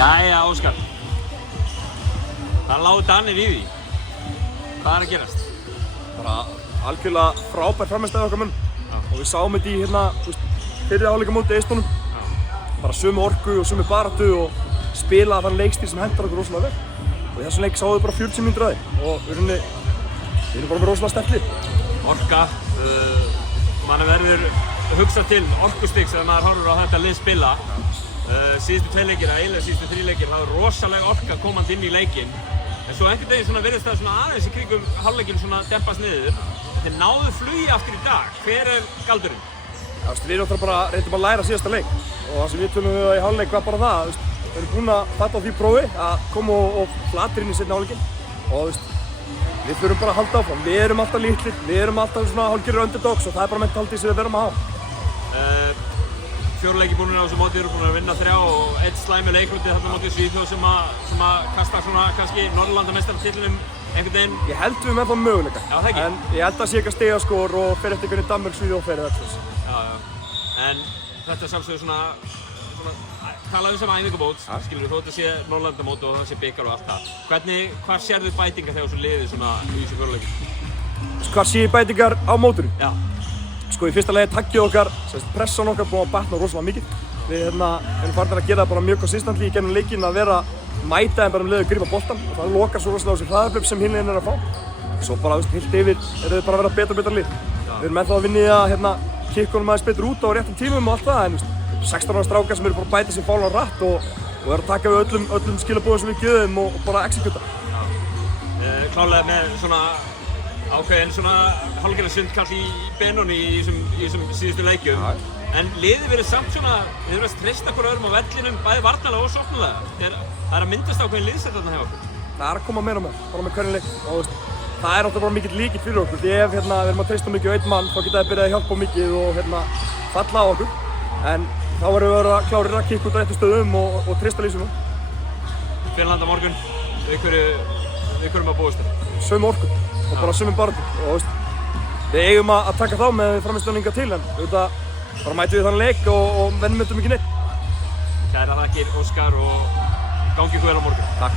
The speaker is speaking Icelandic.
Jæja, Óskar. Það lágu Danir í því. Hvað að gerast? Bara algjörlega frábær frammistaði okkar menn. Og við sáum þetta í fyrri hálfleika móti Eistónum. Bara sömu orku og sömu baráttu og spila þann leikstíl sem hentar okkur rosalega vel. Og í þessum leik sáum við bara 40 mínútur af því. Og við erum bara með rosalega sterkt lið. Orka, mann verður hugsað til orkustiks þegar maður horfir á þetta lið spila. Síðustu 2 leikir, eiginlega síðustu 3 leikir, það var rosalega orka komandi inn í leikinn. En svo einhvern veginn virðist það aðeins í kringum hálfleikinn dempast niður. Þeir náðu flugi aftur í dag. Hver er galdurinn? Við náttúrulega bara reyndum að læra síðasta leik. Og það sem við tölum við í hálfleik var bara það. Við erum búin að falla á því prófi að koma og flatir inn í seinni hálfleikinn. Og við þurfum bara að halda áfram. Við erum alltaf litlir, við erum alltaf hálfgerðir underdogs og það er bara mentality sem við verðum að hafa. 4 leikir búinir á þessu móti, eru búinir að vinna 3 og 1 slæmi leikluti þarna móti Svíþjóð sem að kasta kannski Norðurlandameistaratitilnum einhvern veginn. Ég held við með það möguleika. Já, það ekki. En ég held að sé ekki að stigaskor og fer eftir hvernig Danmörk, Svíþjóð fer eða eitthvað. Já. En þetta er sjálfsögðu talaðu sem æfingabót, skilur þó þetta sé Norðurlandamót og það sé bikar og allt það. Hvar sérðu bætingar þegar þessu liði í þessu 4 leikjum? Hvar sé ég bætingar á mótinu? Já. Í fyrsta lagi taggið okkar, pressan okkar búin að batna rosalega mikið. Við erum farin að gera það bara mjög konsistently í gennum leikinn að vera mæta en bara leið að grípa boltan og það lokar svo rosalega á þessi hraðahlaup sem hinn er að fá. Svo bara heilt yfir eru þau bara að vera betra og betra lið. Við erum ennþá að vinna í að kikka honum aðeins betur út á réttum tímum og allt það en 16 ára strákar sem eru bara að bæta sér fálan rætt og eru að taka við öllum skilabóðum sem við gjöfum og bara executa. Klárlega með ákveðin hálfgerða sundkall í benunni í þessum síðustu leikjum. En liðið verið samt við þurfum að treysta okkur öðrum á vellinum, bæði varnarlega og sóknarlega. Það er að myndast ákveðin liðsett þarna hjá okkur. Það er að koma meira með, bara með hverjum leik. Og það er náttúrulega bara mikill líkill fyrir okkur. Því ef við erum að treysta mikið á einn mann, þá geta þið byrjað að hjálpa mikið og falla á okkur. En þá verðum við að vera klárir að kikka út á réttu stöðum og treysta lýsum. Finnland á morgun, við hverjum að búast þér? Sömu orku. Og bara sömum baráttu og við eigum að taka þá með frammistöðninga til en bara mætum við þann leik og vennum ekki neitt. Kæra þakkir Óskar og gangi ykkur vel á morgun. Takk.